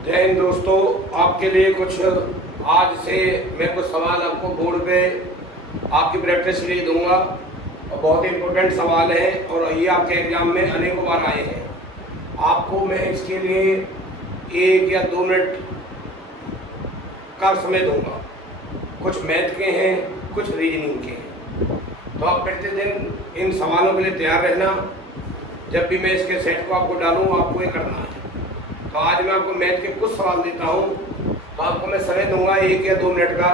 जय हिंद दोस्तों, आपके लिए कुछ आज से मैं कुछ सवाल आपको बोर्ड पे आपकी प्रैक्टिस के लिए दूंगा और बहुत ही इम्पोर्टेंट सवाल है और ये आपके एग्जाम में अनेकों बार आए हैं। आपको मैं इसके लिए 1 या 2 मिनट का समय दूंगा। कुछ मैथ के हैं, कुछ रीजनिंग के हैं, तो आप प्रतिदिन इन सवालों के लिए तैयार रहना। जब भी मैं इसके सेट को आपको डालूँ, आपको ये करना है। तो आज मैं आपको मैथ के कुछ सवाल देता हूँ, तो आपको मैं समय दूंगा 1 या 2 मिनट का,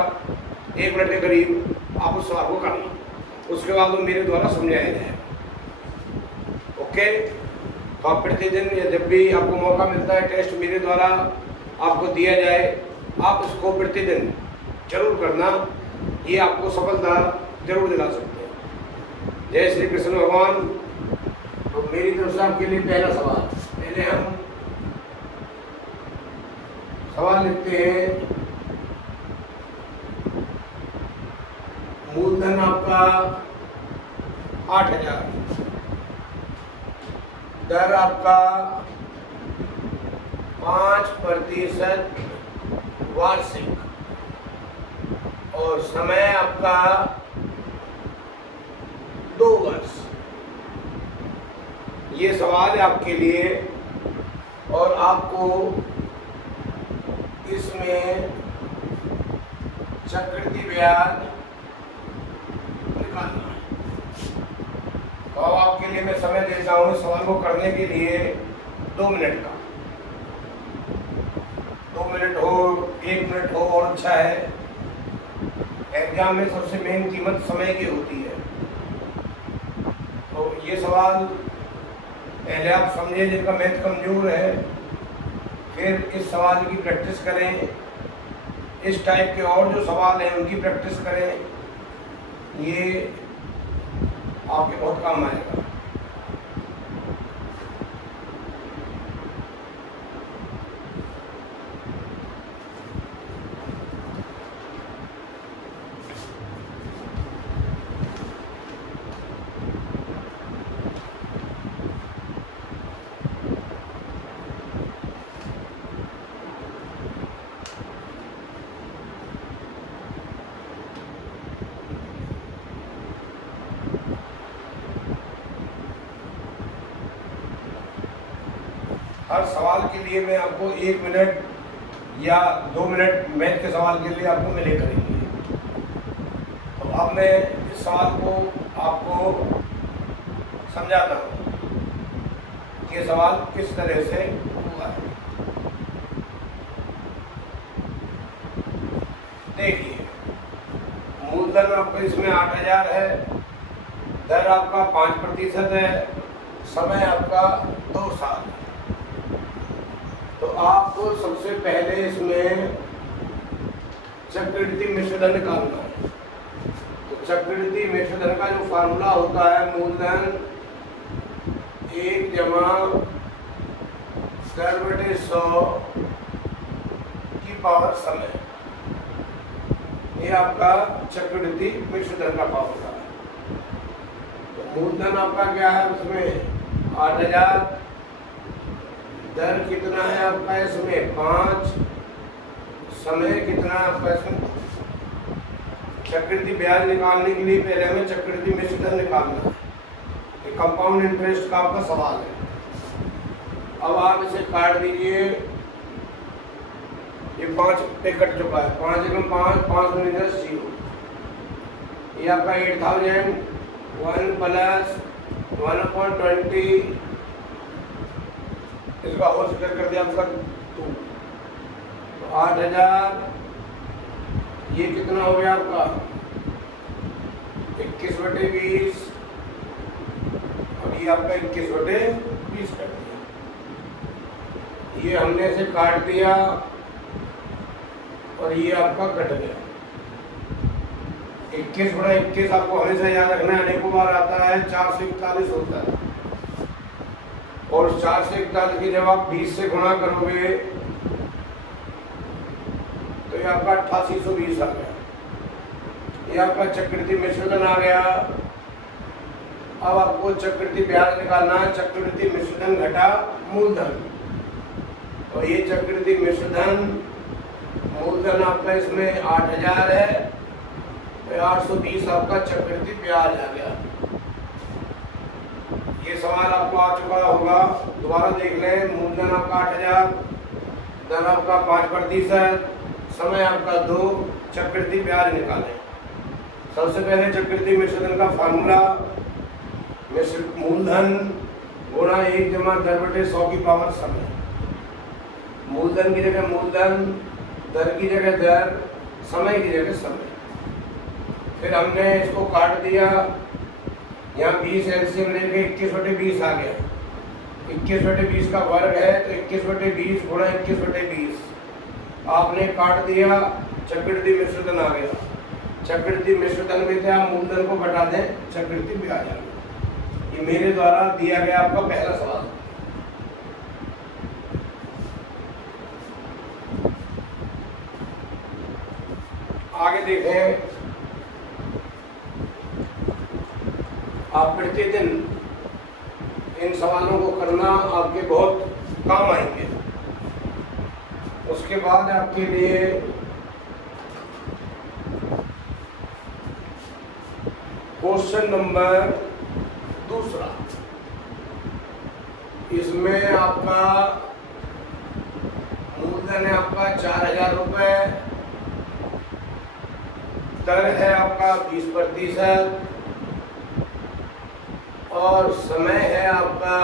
1 मिनट के करीब आप उस सवाल को करना। उसके बाद वो मेरे द्वारा समझाया जाएगा। ओके, तो आप प्रतिदिन या जब भी आपको मौका मिलता है, टेस्ट मेरे द्वारा आपको दिया जाए, आप उसको प्रतिदिन जरूर करना। ये आपको सफलता जरूर दिला सकते हैं। जय श्री कृष्ण भगवान। तो मेरी तरफ से आपके लिए पहला सवाल, पहले हम सवाल लिखते हैं। मूलधन आपका 8,000, दर आपका 5% वार्षिक और समय आपका 2 वर्ष। ये सवाल है आपके लिए और आपको इसमें चक्रवृद्धि ब्याज निकालना है। तो अब आपके लिए मैं समय देता हूँ इस सवाल को करने के लिए 2 मिनट का। 2 मिनट हो, 1 मिनट हो और अच्छा है। एग्जाम में सबसे मेन कीमत समय की होती है। तो ये सवाल पहले आप समझे जिनका मैथ कमजोर है, फिर इस सवाल की प्रैक्टिस करें। इस टाइप के और जो सवाल हैं उनकी प्रैक्टिस करें। ये आपके बहुत काम आएगा। हर सवाल के लिए मैं आपको 1 मिनट या 2 मिनट मैथ के सवाल के लिए आपको मिले करेंगे। तो अब मैं इस सवाल को आपको समझाता हूँ कि सवाल किस तरह से हुआ है। देखिए, मूलधन आपका इसमें 8,000 है, दर आपका 5% है, समय आपका 2 साल है। तो आपको सबसे पहले इसमें चक्रवृद्धि मिश्र धन निकालना है। तो चक्रवृद्धि मिश्र धन का जो फार्मूला होता है, मूलधन 1 जमा दर बटे 100 की पावर समय। ये आपका चक्रवृद्धि मिश्र धन का फार्मूला है। तो मूलधन आपका क्या है, उसमें 8,000, दर कितना है आपका इसमें 5, समय कितना आपका इसमें। चक्रवृद्धि ब्याज निकालने के लिए पहले हमें चक्रवृद्धि मिश्र धन निकालना है। ये कंपाउंड इंटरेस्ट का आपका सवाल है। अब आप इसे काट दीजिए। ये 5 पे कट चुका है। 5 एकम 5, 5 दूनी 10, 0। ये आपका 8,000, 1 प्लस 1/20, इसका होल स्क्वायर कर दिया आपका 2। तो 8,000, ये कितना हो गया आपका 21/20 और ये आपका 21/20 कर दिया। ये हमने इसे काट दिया और ये आपका कट गया। 21/21 आपको हमेशा याद रखना है, अनेकों बार आता है। 4 से 41 होता है और 4 से 41 की जब आप 20 से गुणा करोगे तो ये आपका 8820 आ गया। ये आपका चक्रवृद्धि मिश्र धन आ गया। अब आपको चक्रवृद्धि ब्याज निकालना है। चक्रवृद्धि मिश्र धन घटा मूलधन, और ये चक्रवृद्धि मिश्र धन मूलधन आपका इसमें 8,000 है, तो 820 आपका चक्रवृद्धि ब्याज आ गया। ये सवाल आपको आ चुका होगा, दोबारा देख लें। मूलधन आपका 8,000, दर आपका 5%, समय आपका 2, चक्रवृद्धि ब्याज निकालें। सबसे पहले चक्रवृद्धि मिश्र धन का फार्मूला मूलधन गुणा 1 जमा 10/100 की पावर समय। मूलधन की जगह मूलधन, दर की जगह दर, समय की जगह समय। फिर हमने इसको काट दिया, यहाँ 20 एलसीएम लेके 21/20 आ गया। 21/20 का वर्ग है तो 21/20 गुणा 21/20 आपने काट दिया, चक्रवृद्धि मिश्र धन आ गया। चक्रवृद्धि मिश्र धन में से आप मूलधन को घटा दें, चक्रवृद्धि ब्याज आ गया। ये मेरे द्वारा दिया गया आपका पहला सवाल। आगे देखें, आप प्रतिदिन इन सवालों को करना आपके बहुत काम आएंगे। उसके बाद आपके लिए क्वेश्चन नंबर 2, इसमें आपका मूलधन है आपका 4,000 रुपये, दर है आपका 20% और समय है आपका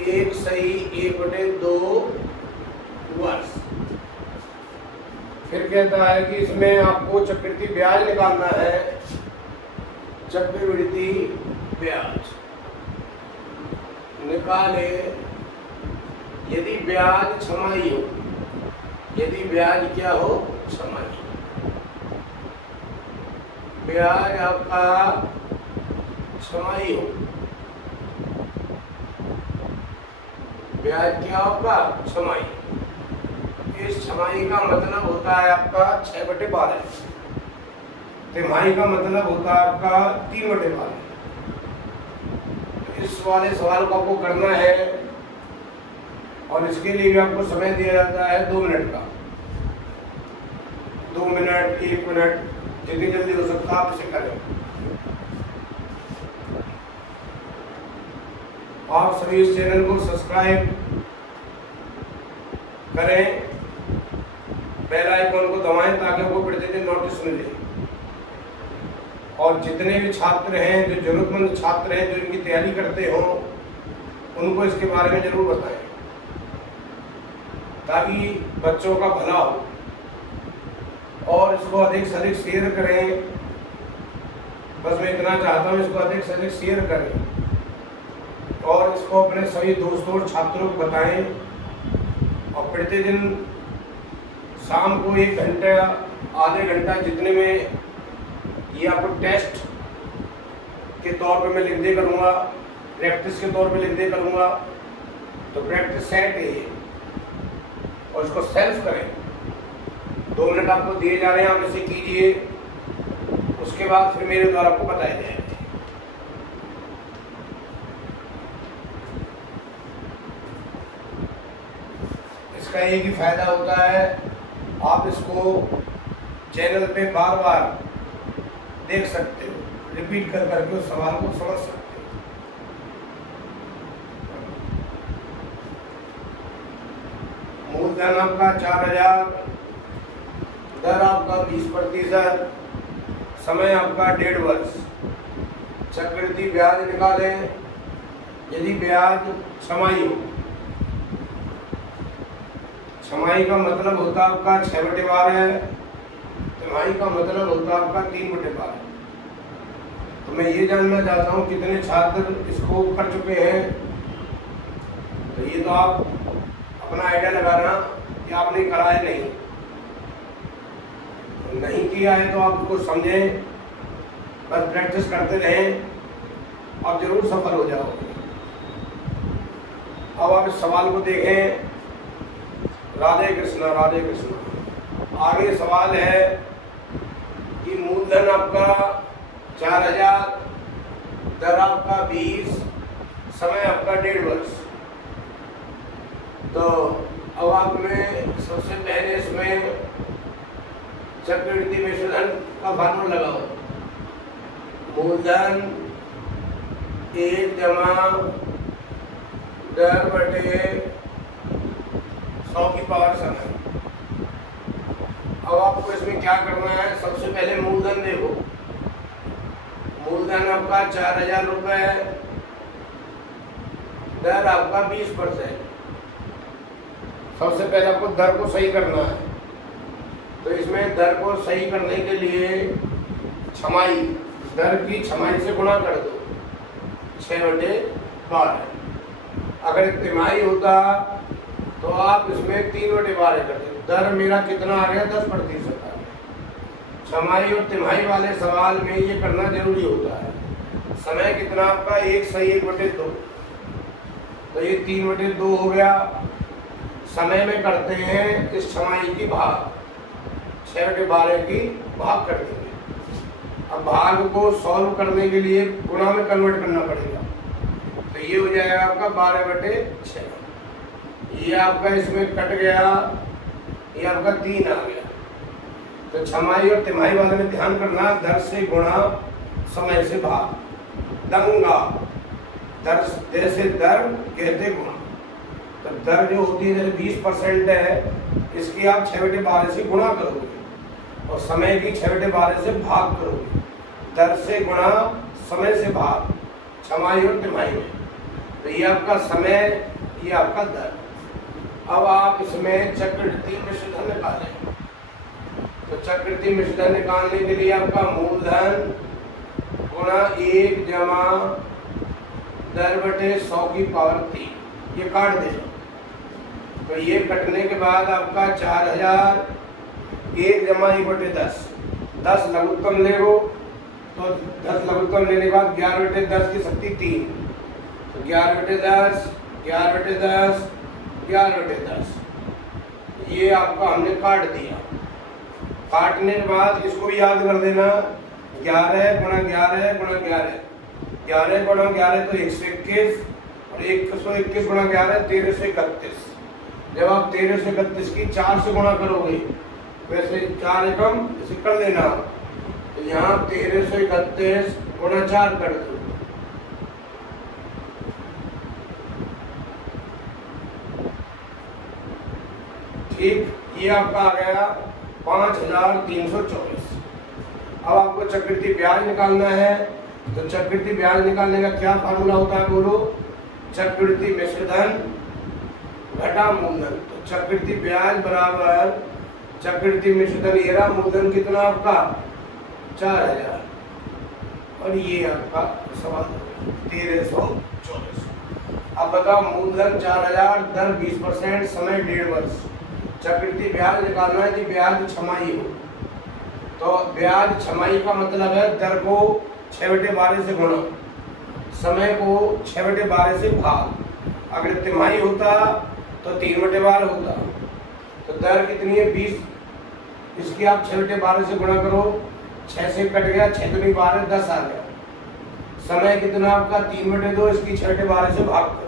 1/1/2 वर्ष। फिर कहता है कि इसमें आपको चक्रवृद्धि ब्याज निकालना है। चक्रवृद्धि ब्याज निकाले यदि ब्याज छमाही हो। यदि ब्याज क्या हो? छमाही। ब्याज आपका छमाही हो। ब्याज क्या होगा? छमाही। इस छमाही का मतलब होता है आपका 6/12। तिमाही का मतलब होता है आपका 3/12। इस वाले सवाल को आपको करना है और इसके लिए भी आपको समय दिया जाता है 2 मिनट का। 2 मिनट, 1 मिनट, जितनी जल्दी हो सकता आप इसे करें। आप सभी इस चैनल को सब्सक्राइब करें, बेल आइकन को दबाएं ताकि वो प्रतिदिन नोटिस मिले। और जितने भी छात्र हैं, जो जरूरतमंद छात्र हैं, जो इनकी तैयारी करते हो, उनको इसके बारे में जरूर बताएं ताकि बच्चों का भला हो। और इसको अधिक से अधिक शेयर करें। बस मैं इतना चाहता हूँ, इसको अधिक से अधिक शेयर करें और इसको अपने सभी दोस्तों और छात्रों को बताएं। और प्रतिदिन शाम को 1 घंटा, आधे घंटा, जितने में ये आपको टेस्ट के तौर पे मैं लिख दे करूँगा, प्रैक्टिस के तौर पे लिख दे करूँगा। तो प्रैक्टिस सेट है ये, और इसको सेल्फ करें। 2 मिनट आपको दिए जा रहे हैं, आप इसे कीजिए। उसके बाद फिर मेरे द्वारा आपको बताया जाएगा। इसका एक ही फायदा होता है, आप इसको चैनल पे बार बार देख सकते हो, रिपीट कर करके उस सवाल को समझ सकते हो। मूलधन आपका 4,000, दर आपका 20%, समय आपका 1.5 वर्ष। चक्रवृद्धि ब्याज निकालें यदि ब्याज छमाही हो। छमाही का मतलब होता है आपका 6/12, तिमाही का मतलब होता है आपका 3/12। तो मैं ये जानना चाहता हूँ कितने छात्र इसको कर चुके हैं। तो ये तो आप अपना आइडिया लगाना कि आपने करा है नहीं किया है तो आप उसको समझें, बस प्रैक्टिस करते रहें, आप जरूर सफल हो जाओगे। अब आप इस सवाल को देखें। राधे कृष्णा, राधे कृष्णा। आगे सवाल है कि मूलधन आपका 4,000, दर आपका 20, समय आपका 1.5 वर्ष। तो अब आप में सबसे पहले इसमें चक्रवृद्धि मिश्रधन का फार्मूला लगाओ। मूलधन 1 जमा दर बटे 100 की पावर समय। अब आपको इसमें क्या करना है, सबसे पहले मूलधन देखो। मूलधन आपका 4000 रुपये, दर आपका 20%। सबसे पहले आपको दर को सही करना है, तो इसमें दर को सही करने के लिए छमाही, दर की छमाही से गुणा कर दो 6/12। अगर तिमाही होता तो आप इसमें 3/12 कर दो। दर मेरा कितना आ गया, 10% आ गया। छमाही और तिमाही वाले सवाल में ये करना जरूरी होता है। समय कितना आपका 1 सही 1/2, तो ये 3/2 हो गया। समय में करते हैं इस छमाही की भाग, 6/12 की भाग कर देंगे। अब भाग को सॉल्व करने के लिए गुणा में कन्वर्ट करना पड़ेगा, तो ये हो जाएगा आपका 12/6। ये आपका इसमें कट गया, ये आपका 3 आ गया। तो छमाही और तिमाही वाले में ध्यान करना, दर से गुणा समय से भाग। दंगा, दर जैसे दर कहते गुणा। तो दर जो होती है, जैसे 20% है, इसकी आप 6/12 से गुणा करोगे और समय की 6/12 से भाग करोगे। दर से गुणा समय से भाग, छमाही और तिमाही में। तो ये आपका समय, ये आपका दर। अब आप इसमें चक्रवृद्धि मिश्रधन निकालें। तो चक्रवृद्धि मिश्रधन निकालने के लिए आपका मूलधन गुणा 1 जमा दर बटे 100 की पावर 3, ये काट देना। तो ये कटने के बाद आपका 4000 1 जमा 1/10, 10 लघुत्तम ले लो, तो 10 लघुत्तम लेने के बाद 11/10 की शक्ति 3, तो 11/10, 11/10, 11/10, ये आपका हमने काट दिया। काटने के बाद इसको भी याद कर देना, 11 गुणा 11 गुणा 11, 11 गुणा 11 तो 121, और 121 गुणा 11 1331। जब आप 1331 की 4 से गुणा करोगे, वैसे 4 एकम इसे कर लेना, तो यहाँ 1331 गुणा 4 कर दो। ठीक, ये आपका आ गया 5324। अब आपको चक्रवृद्धि ब्याज निकालना है। तो चक्रवृद्धि ब्याज निकालने का क्या फार्मूला होता है, बोलो। चक्रवृद्धि मिश्रधन घटा मूलधन। तो चक्रवृद्धि ब्याज बराबर चक्रवृद्धि मिश्रधन, ये रहा मूलधन कितना आपका 4000, और ये आपका सवाल 1324। अब बताओ, मूलधन 4000, दर 20%, समय 1.5 वर्ष। चक्रवृद्धि ब्याज निकालना है कि ब्याज छमाही हो। तो ब्याज छमाही का मतलब है दर को 6/12 से गुणा, समय को 6/12 से भाग। अगर तिमाही होता तो 3/12 होता। तो दर कितनी है 20, इसकी आप 6/12 से गुणा करो, 6 से कट गया, 6 दूनी 12, 10 आ गया। समय कितना आपका 3/2, इसकी 6/12 से भाग करो।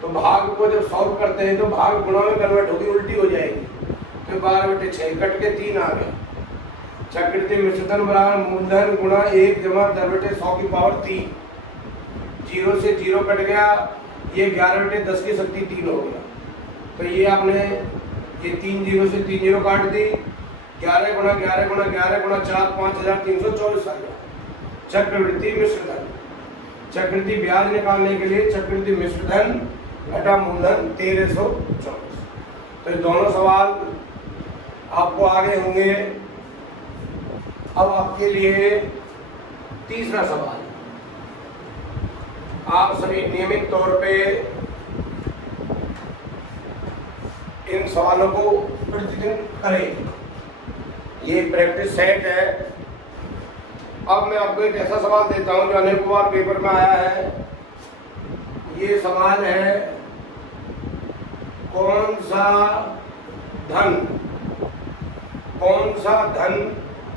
तो भाग को जब सॉल्व करते हैं तो भाग गुणा में कन्वर्ट होगी, उल्टी हो जाएगी। तो 12/6 कट के 3 आ गया। चक्रवृद्धि मिश्रधन बराबर मूलधन गुणा 1 जमा दर बटे 100 की पावर 3, 0 से 0 कट गया, ये 11/10 की शक्ति 3 हो गया। तो ये आपने ये 3 0 से 3 0 काट दी, 11 गुणा 11 गुणा 11 गुणा 4, 5324 आ गया चक्रवृद्धि मिश्रधन। चक्रवृद्धि ब्याज निकालने के लिए चक्रवृद्धि मिश्रधन घटा मूलधन 1324। तो ये दोनों सवाल आपको आगे होंगे। अब आपके लिए तीसरा सवाल, आप सभी नियमित तौर पे इन सवालों को प्रतिदिन करें। ये प्रैक्टिस सेट है। अब मैं आपको एक ऐसा सवाल देता हूं जो अनेक बार पेपर में आया है। ये सवाल है, कौन सा धन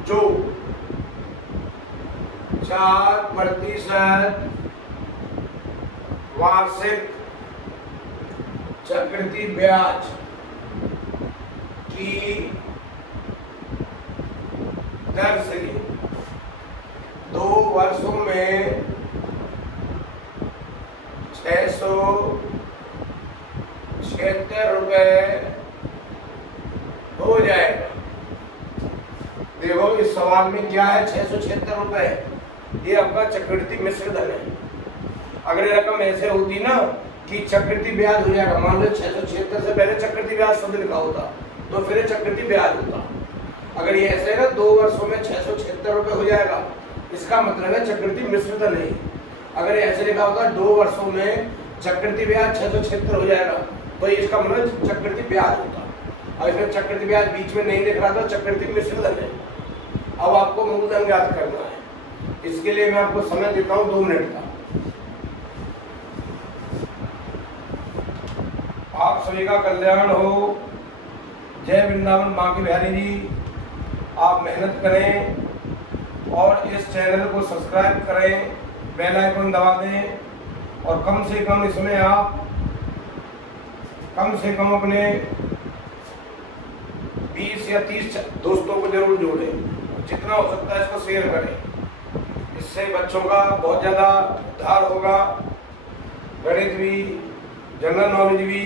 जो 4% वार्षिक चक्रवृद्धि ब्याज की दर से 2 वर्षों में 676 रुपये हो जाएगा। देखो इस सवाल में क्या है, 676 रुपये, ये आपका चक्रवृद्धि मिश्र धन है। अगर ये रकम ऐसे होती ना कि चक्रवृद्धि ब्याज हो जाएगा, मान लो 676 से पहले चक्रवृद्धि ब्याज शब्द लिखा होता तो फिर चक्रवृद्धि ब्याज होता। अगर ये ऐसे है ना 2 वर्षों में 676 रुपये हो जाएगा, इसका मतलब है चक्रवृद्धि मिश्र धन है। अगर ऐसे लिखा होता 2 वर्षों में चक्रवृद्धि ब्याज 676 हो जाएगा तो इसका मतलब चक्रवृद्धि ब्याज होता। और इसमें चक्रवृद्धि ब्याज बीच में नहीं लिख रहा था, चक्रवृद्धि मिश्र धन है। अब आपको मूलधन ज्ञात करना है, इसके लिए मैं आपको समय देता हूँ 2 मिनट का। आप सभी का कल्याण हो। जय वृंदावन माँ की बिहारी जी। आप मेहनत करें और इस चैनल को सब्सक्राइब करें, बेल आइकन दबा दें और कम से कम इसमें आप कम से कम अपने 20 या 30 दोस्तों को जरूर जोड़ें। जितना हो सकता है इसको शेयर करें, इससे बच्चों का बहुत ज़्यादा उद्धार होगा। गणित भी, जनरल नॉलेज भी,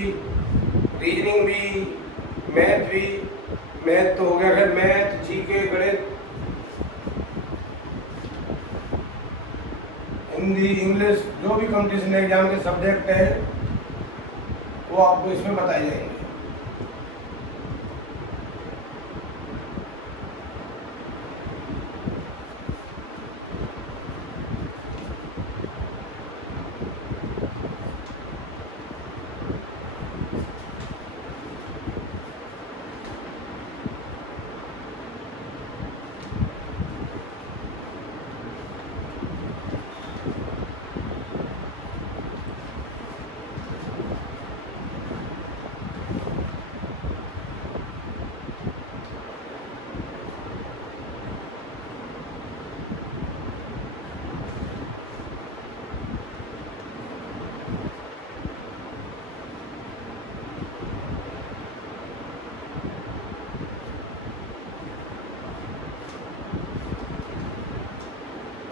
रीजनिंग भी, मैथ भी। मैथ तो हो गया, अगर मैथ, जीके, गणित, हिंदी, इंग्लिश, जो भी कंपटीशन एग्जाम के सब्जेक्ट हैं वो आपको इसमें बताए जाएंगे।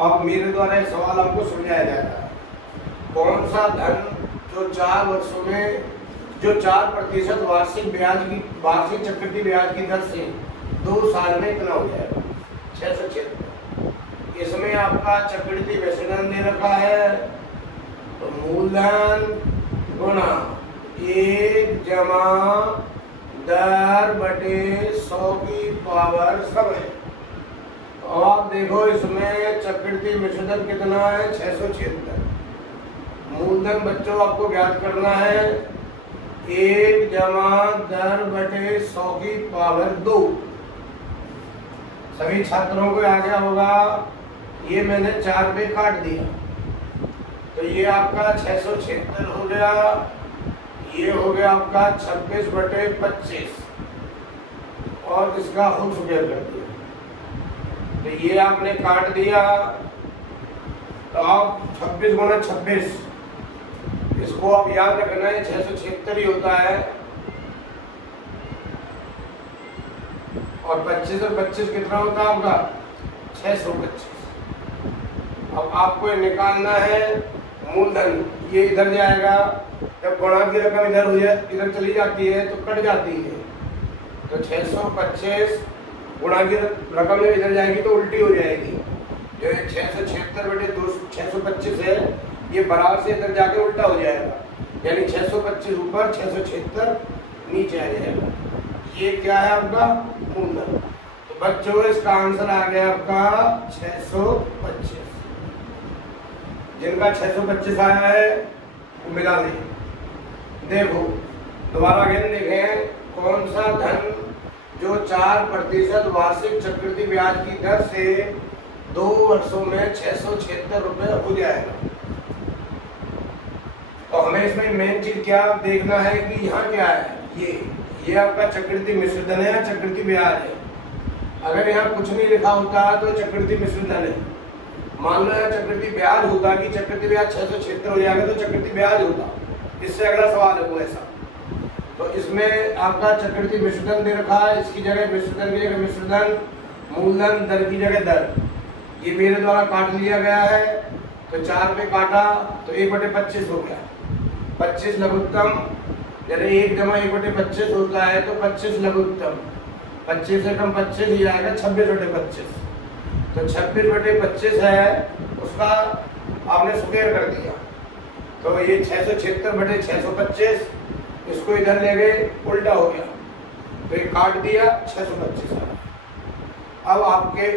अब मेरे द्वारा ये सवाल आपको समझाया जाएगा। कौन सा धन जो 4 वर्षों में जो 4% वार्षिक चक्रवृद्धि ब्याज की दर से 2 साल में इतना हो जाएगा 676। इसमें आपका चक्रवृद्धि मिश्रधन दे रखा है, तो मूलधन गुणा 1 जमा दर बटे 100 की पावर समय। अब आप देखो इसमें चक्रवृद्धि मिश्रधन कितना है, 676। मूलधन बच्चों आपको ज्ञात करना है 1 जमा दर बटे 100 की पावर 2। सभी छात्रों को आ गया होगा। ये मैंने 4 पे काट दिया तो ये आपका 676 हो गया। ये हो गया आपका 26/25 और इसका होल स्क्वायर कर दिया। तो ये आपने काट दिया तो आप 26 गुना 26, इसको आप याद रखना है 676 ही होता है। और 25 और 25 कितना होता है आपका 625। अब आपको ये निकालना है मूलधन। ये इधर जाएगा, जब गुणा की रकम इधर हो जाए इधर चली जाती है तो कट जाती है। तो 625 गुणा की रकम जब इधर जाएगी तो उल्टी हो जाएगी। जो 676/625 है ये बराबर से इधर जाके उल्टा हो जाएगा, यानी 625 ऊपर 676 नीचे आ जाएगा। ये क्या है आपका मूलधन। तो बच्चों इसका आंसर आ गया आपका 625। जिनका 625 आया है वो मिला लें। देखो दोबारा अगेन देखें, कौन सा धन जो 4% वार्षिक चक्रवृद्धि ब्याज की दर से 2 वर्षों में 676 रुपये हो जाएगा। तो हमें इसमें मेन चीज क्या देखना है कि यहाँ क्या है, ये आपका चक्रवृद्धि मिश्रधन है या चक्रवृद्धि ब्याज है। अगर यहाँ कुछ नहीं लिखा होता तो चक्रवृद्धि मिश्रधन है। मान लो यहाँ चक्रवृद्धि ब्याज होता कि चक्रवृद्धि ब्याज 676 हो जाएगा तो चक्रवृद्धि ब्याज होता। इससे अगला सवाल है वो ऐसा। तो इसमें आपका चक्रवृद्धि मिश्रधन दे रखा है, इसकी जगह मिश्रधन की जगह मिश्रधन, मूलधन, दर की जगह दर। ये मेरे द्वारा काट लिया गया है, तो 4 पे काटा तो 1/25 हो गया। 25 लघुत्तम, यानी 1 जमा 1/25 होता है, तो 25 लघुत्तम। 25 से कम 25 ही आएगा, 26/25। तो 26/25 है, उसका आपने स्क्वायर कर दिया, तो ये 676/625, इसको इधर ले गए, उल्टा हो गया, तो ये काट दिया, 625। अब आपके